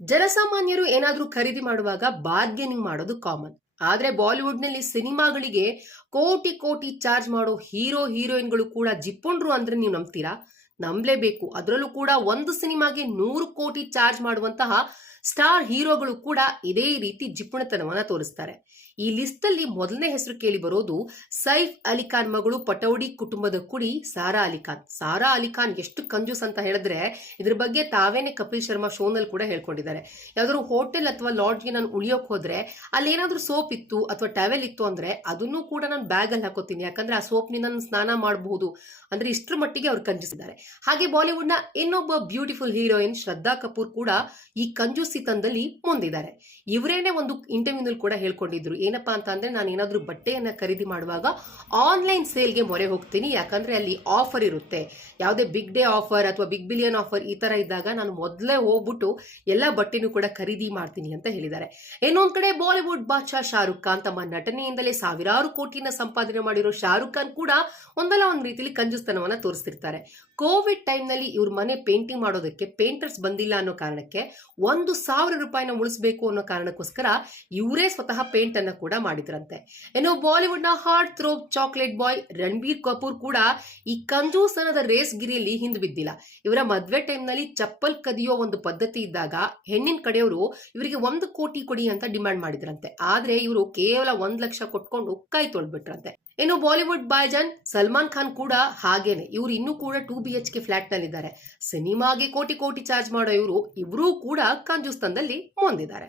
ಜನಸಾಮಾನ್ಯರು ಏನಾದ್ರೂ ಖರೀದಿ ಮಾಡುವಾಗ ಬಾರ್ಗೇನಿಂಗ್ ಮಾಡೋದು ಕಾಮನ್ ಆದ್ರೆ ಬಾಲಿವುಡ್ನಲ್ಲಿ ಸಿನಿಮಾಗಳಿಗೆ ಕೋಟಿ ಕೋಟಿ ಚಾರ್ಜ್ ಮಾಡೋ ಹೀರೋ ಹೀರೋಯಿನ್ಗಳು ಕೂಡ ಜಿಪ್ಪೊಂಡ್ರು ಅಂದ್ರೆ ನೀವು ನಂಬ್ತೀರಾ? ನಂಬಲೇಬೇಕು. ಅದರಲ್ಲೂ ಕೂಡ ಒಂದು ಸಿನಿಮಾಗೆ ನೂರು ಕೋಟಿ ಚಾರ್ಜ್ ಮಾಡುವಂತಹ ಸ್ಟಾರ್ ಹೀರೋಗಳು ಕೂಡ ಇದೇ ರೀತಿ ಜಿಪುಣತನವನ್ನ ತೋರಿಸ್ತಾರೆ. ಈ ಲಿಸ್ಟ್ ಅಲ್ಲಿ ಮೊದಲನೇ ಹೆಸರು ಕೇಳಿ ಬರೋದು ಸೈಫ್ ಅಲಿಖಾನ್ ಮಗಳು ಪಟೌಡಿ ಕುಟುಂಬದ ಕುಡಿ ಸಾರಾ ಅಲಿಖಾನ್ ಸಾರಾ ಅಲಿಖಾನ್ ಎಷ್ಟು ಕಂಜೂಸ್ ಅಂತ ಹೇಳಿದ್ರೆ ಇದ್ರ ಬಗ್ಗೆ ತಾವೇನೆ ಕಪಿಲ್ ಶರ್ಮಾ ಶೋನಲ್ಲಿ ಕೂಡ ಹೇಳ್ಕೊಂಡಿದ್ದಾರೆ. ಯಾವ್ದಾದ್ರು ಹೋಟೆಲ್ ಅಥವಾ ಲಾಡ್ಜ್ಗೆ ನಾನು ಉಳಿಯೋಕ್ ಹೋದ್ರೆ ಅಲ್ಲಿ ಏನಾದ್ರೂ ಸೋಪ್ ಇತ್ತು ಅಥವಾ ಟವೆಲ್ ಇತ್ತು ಅಂದ್ರೆ ಅದನ್ನು ಕೂಡ ನಾನು ಬ್ಯಾಗ್ ಅಲ್ಲಿ ಹಾಕೋತೀನಿ. ಯಾಕಂದ್ರೆ ಆ ಸೋಪ್ ನಾನು ಸ್ನಾನ ಮಾಡಬಹುದು. ಅಂದ್ರೆ ಇಷ್ಟರ ಮಟ್ಟಿಗೆ ಅವ್ರು ಕಂಜಿಸಿದ್ದಾರೆ. ಹಾಗೆ ಬಾಲಿವುಡ್ನ ಇನ್ನೊಬ್ಬ ಬ್ಯೂಟಿಫುಲ್ ಹೀರೋಯಿನ್ ಶ್ರದ್ಧಾ ಕಪೂರ್ ಕೂಡ ಈ ಕಂಜೂಸಿತನದಲ್ಲಿ ಮುಂದಿದ್ದಾರೆ. ಇವರೇನೆ ಒಂದು ಇಂಟರ್ವ್ಯೂನಲ್ಲಿ ಕೂಡ ಹೇಳ್ಕೊಂಡಿದ್ರು. ಏನಪ್ಪಾ ಅಂತ ಅಂದ್ರೆ ನಾನು ಏನಾದ್ರೂ ಬಟ್ಟೆಯನ್ನ ಖರೀದಿ ಮಾಡುವಾಗ ಆನ್ಲೈನ್ ಸೇಲ್ಗೆ ಮೊರೆ ಹೋಗ್ತೀನಿ. ಯಾಕಂದ್ರೆ ಅಲ್ಲಿ ಆಫರ್ ಇರುತ್ತೆ. ಯಾವುದೇ ಬಿಗ್ ಡೇ ಆಫರ್ ಅಥವಾ ಬಿಗ್ ಬಿಲಿಯನ್ ಆಫರ್ ಈ ತರ ಇದ್ದಾಗ ನಾನು ಮೊದಲೇ ಹೋಗ್ಬಿಟ್ಟು ಎಲ್ಲ ಬಟ್ಟೆನೂ ಕೂಡ ಖರೀದಿ ಮಾಡ್ತೀನಿ ಅಂತ ಹೇಳಿದ್ದಾರೆ. ಇನ್ನೊಂದ್ ಕಡೆ ಬಾಲಿವುಡ್ ಬಾದ್ಶಾ ಶಾರುಖ್ ಖಾನ್ ತಮ್ಮ ನಟನೆಯಿಂದಲೇ ಸಾವಿರಾರು ಕೋಟಿನ ಸಂಪಾದನೆ ಮಾಡಿರೋ ಶಾರುಖ್ ಖಾನ್ ಕೂಡ ಒಂದಲ್ಲ ಒಂದ್ ರೀತಿಯಲ್ಲಿ ಕಂಜುಸ್ತನವನ್ನ ತೋರಿಸ್ತಿರ್ತಾರೆ. ಕೋವಿಡ್ ಟೈಮ್ನಲ್ಲಿ ಇವ್ರ ಮನೆ ಪೇಂಟಿಂಗ್ ಮಾಡೋದಕ್ಕೆ ಪೇಂಟರ್ಸ್ ಬಂದಿಲ್ಲ ಅನ್ನೋ ಕಾರಣಕ್ಕೆ ಒಂದು ಸಾವಿರ ರೂಪಾಯಿನ ಉಳಿಸಬೇಕು ಅನ್ನೋ ಕಾರಣಕ್ಕೋಸ್ಕರ ಇವರೇ ಸ್ವತಃ ಪೇಂಟ್ ಅನ್ನ ಕೂಡ ಮಾಡಿದ್ರಂತೆ. ಏನೋ ಬಾಲಿವುಡ್ನ heartthrob chocolate boy Ranbir Kapoor ಕೂಡ ಈ ಕಂಜೂಸನದ ರೇಸ್ ಗಿರಿಯಲ್ಲಿ ಹಿಂದ್ ಬಿದ್ದಿಲ್ಲ. ಇವರ ಮದ್ವೆ ಟೈಮ್ನಲ್ಲಿ ಚಪ್ಪಲ್ ಕದಿಯೋ ಒಂದು ಪದ್ಧತಿ ಇದ್ದಾಗ ಹೆಣ್ಣಿನ ಕಡೆಯವರು ಇವರಿಗೆ ಒಂದು ಕೋಟಿ ಕೊಡಿ ಅಂತ ಡಿಮ್ಯಾಂಡ್ ಮಾಡಿದ್ರಂತೆ. ಆದ್ರೆ ಇವರು ಕೇವಲ ಒಂದ್ ಲಕ್ಷ ಕೊಟ್ಕೊಂಡು ಕೈ ತೊಳ್ಬಿಟ್ರಂತೆ. ಇನ್ನು ಬಾಲಿವುಡ್ ಬಾಯ್ಜಾನ್ ಸಲ್ಮಾನ್ ಖಾನ್ ಕೂಡ ಹಾಗೇನೆ. ಇವರು ಇನ್ನೂ ಕೂಡ two B H K flat ನಲ್ಲಿದ್ದಾರೆ ಸಿನಿಮಾಗೆ ಕೋಟಿ ಕೋಟಿ ಚಾರ್ಜ್ ಮಾಡೋ ಇವರು ಇವರು ಕೂಡ ಕಂಜೂಸ್ತನದಲ್ಲಿ ಮುಂದಿದ್ದಾರೆ.